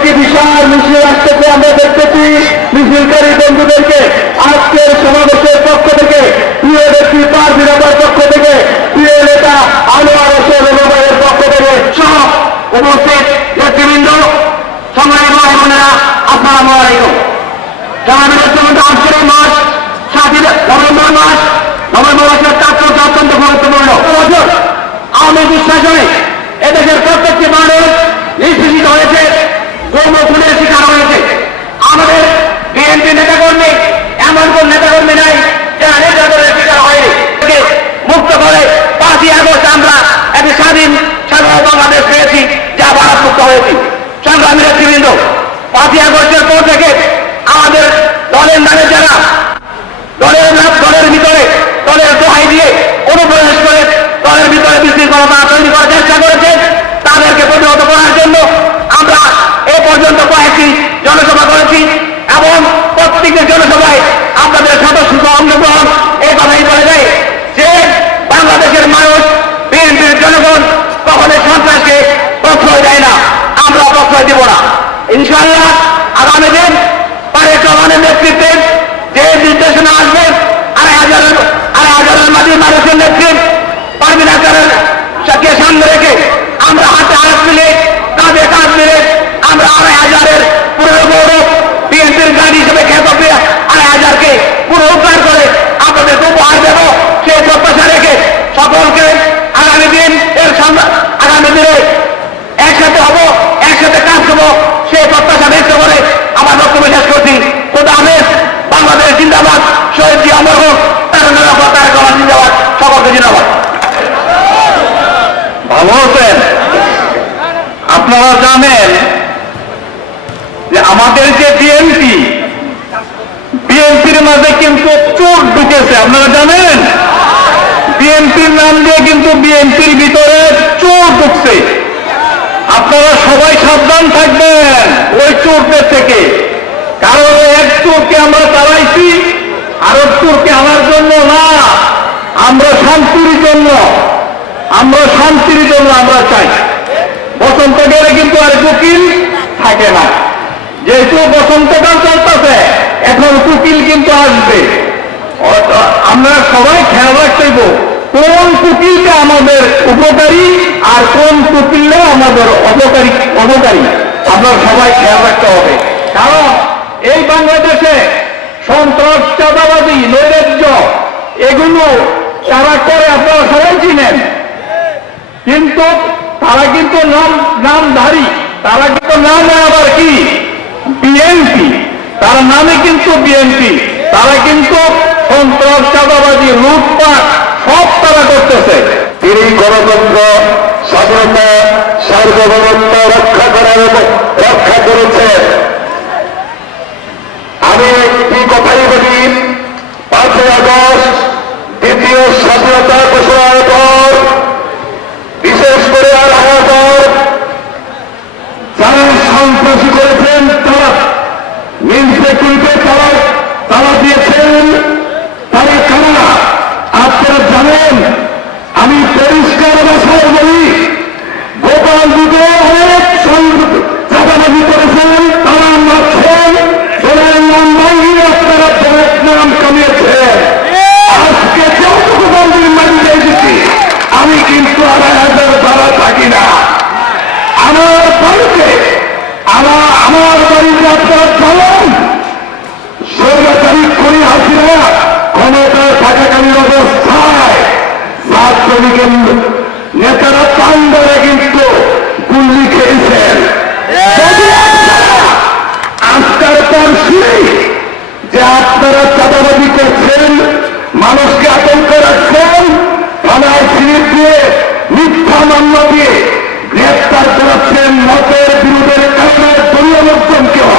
একটি বিশাল মিছিল আসতেছে, আমরা দেখতেছি মিছিলকারী বন্ধুদেরকে আজকের সমাবেশের পক্ষ থেকে, প্রিয় ব্যক্তি পার্টি নেতার পক্ষ থেকে, প্রিয় নেতা আনোয়ার হোসেন রবাইয়ের পক্ষ থেকে সব উপস্থিত নেতৃবৃন্দ সংগ্রামী ভাই বোনেরা আসসালামু আলাইকুম। মাস, সাতই নভেম্বর মাস, নভেম্বর মাসের তাৎপর্য অত্যন্ত গুরুত্বপূর্ণ। বছর আওয়ামী বিশ্বাসনে এদেশের হয়েছে গৌম খুনের শিকার হয়েছে। আমাদের বিএনপি নেতাকর্মী, এমন কোন নেতাকর্মী নাই যারা নির্যাতনের শিকার হয়নি। মুক্ত করে পাঁচই আগস্ট আমরা একটি স্বাধীন সাধারণ বাংলাদেশ পেয়েছি যা ভারত মুক্ত হয়েছি সংগ্রামী নেতৃবৃন্দ পাঁচই আগস্টের পর থেকে আমাদের দলের নামে যারা দলের নাম দলের ভিতরে দলের দোহাই দিয়ে অনুপ্রবেশ করে দলের ভিতরে বিশৃঙ্খলতা তৈরি করার চেষ্টা করেছে তাদেরকে প্রতিহত করার জন্য আমরা এ পর্যন্ত কয়েকটি জনসভা করেছি এবং প্রত্যেকটি জনসভায় আপনাদের সদস্য অংশগ্রহণ এই কথাই বলে যায় যে বাংলাদেশের মানুষ বিএনপির জনগণ কখনোই সন্ত্রাসকে প্রশ্রয় দেয় না প্রশ্রয় দিব না ইনশাআল্লাহ আগামী দিন পারে চলানের নেতৃত্বে যে নির্দেশনা আসবে, আড়াই হাজারের আড়াই হাজারের মাঝে মানুষের নেতৃত্ব পারবিন আচারের সামনে রেখে আমরা হাতে হাত মিলে জানেন যে আমাদের যে বিএনপি, বিএনপির মাঝে কিন্তু চোর ঢুকেছে, আপনারা জানেন? বিএনপির নাম দিয়ে কিন্তু বিএনপির ভিতরে চোর ঢুকছে। আপনারা সবাই সাবধান থাকবেন ওই চোরদের থেকে। কারণ এক চোরকে আমরা তাড়াইছি আরব চোরকে আনার জন্য না। আমরা শান্তির জন্য, আমরা শান্তির জন্য আমরা চাই। বসন্ত গেলে কিন্তু আর কুকিল থাকে না। যেহেতু বসন্তকাল চলতেছে, এখন কুকিল কিন্তু আসবে। আমরা সবাই খেয়াল রাখতেইব কোন কুকিলটা আমাদের উপকারী আর কোন কুকিলটা আমাদের অপকারী অপকারী। আপনার সবাই খেয়াল রাখতে হবে। কারণ এই বাংলাদেশে সন্ত্রাস চাঁদাবাদী নৈরাজ্য, এগুলো তারা করে আপনারা সবাই চিনেন। কিন্তু তারা কিন্তু নাম, নামধারী। তারা কিন্তু নামে আবার কি? বিএনপি তার নামে কিন্তু বিএনপি তারা কিন্তু সন্ত্রাস, চাঁদাবাজি, লুটপাট, সব তারা করতেছে। তিনি গণতন্ত্র, স্বাধীনতা, সার্বভৌমত্ব রক্ষা করার রক্ষা করেছে আমি একটি কথাই বলি পাঁচই আগস্ট দ্বিতীয় স্বাধীনতা ঘোষণার পর বিশেষ করে আর পর যারা সন্ত্রাসী করেছেন তারা নিজ ব্যক্তিকে তারা তারা দিয়েছেন তারা কারা আপনারা জানেন আমি পরিষ্কার ভাষায় বলি গোপাল যুগে অনেক চাঁদাবাজি করেছেন তারা মারছেন দলের নাম ভাঙিয়ে আপনারা দলের নাম কামিয়েছেন আজকে যতটুকু মন্দির মাটিতে এসেছি আমি কিন্তু আড়াই হাজার দ্বারা থাকি না আমার বাড়িতে আমার আমার বাড়িতে আপনার জানেন স্বৈরাচারী করি হাসিনা ক্ষমতায় থাকাকালীন অবস্থায় ছাত্রলীগের নেতারা পান্ডারে যে আপনারা চাঁদাবাদি করছেন, মানুষকে আতঙ্ক রাখছেন, থানায় সিঁড়ি দিয়ে মিথ্যা মামলা দিয়ে গ্রেপ্তার করাচ্ছেন মতের বিরোধের কারণে দলীয় লোকজনকেও।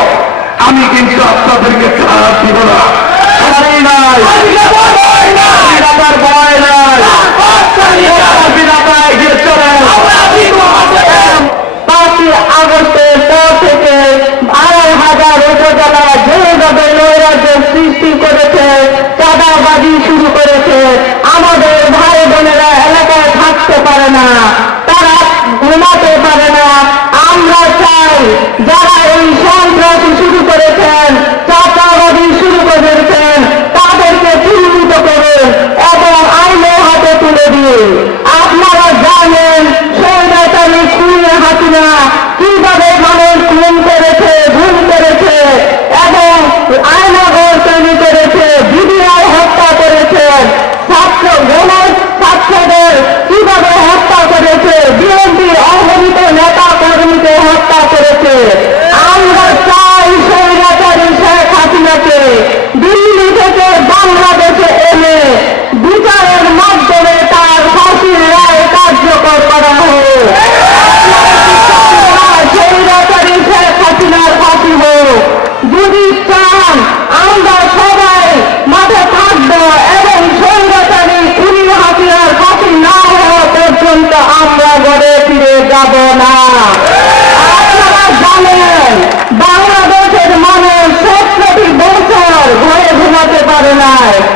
Father, and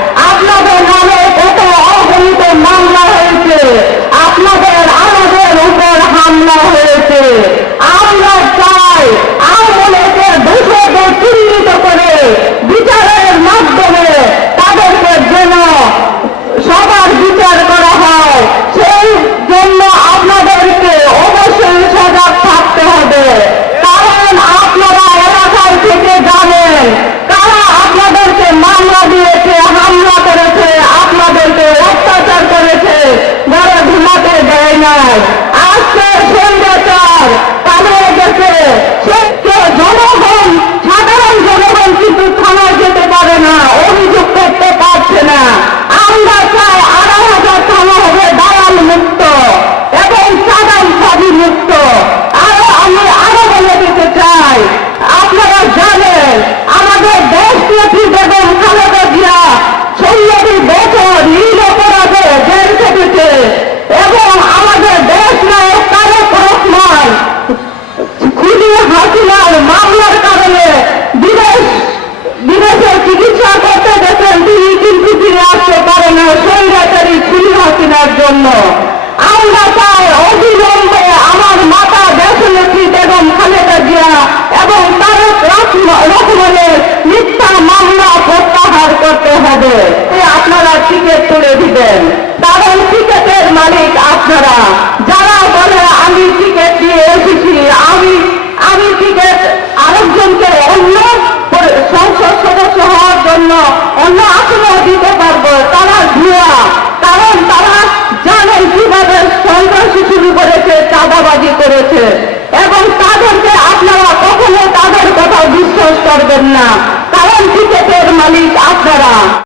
জন্য। আমরা চাই অবিলম্বে আমার মাতা দেশনেত্রী বেগম খালেদা জিয়া এবং তারেক রহম- রহমানের মিথ্যা মামলা প্রত্যাহার করতে হবে। আপনারা টিকিট তুলে দিবেন। কারণ টিকিটের মালিক আপনারা। যারা বলে, আমি টিকিট দিয়ে এসেছি, আমি আমি টিকিট আরেকজনকে অন্য সংসদ সদস্য হওয়ার জন্য অন্য আসনেও করেছে চাঁদাবাজি করেছে। এবং তাদেরকে আপনারা কখনো তাদের কথা বিশ্বাস করবেন না। কারণ ক্রিকেটের মালিক আপনারা।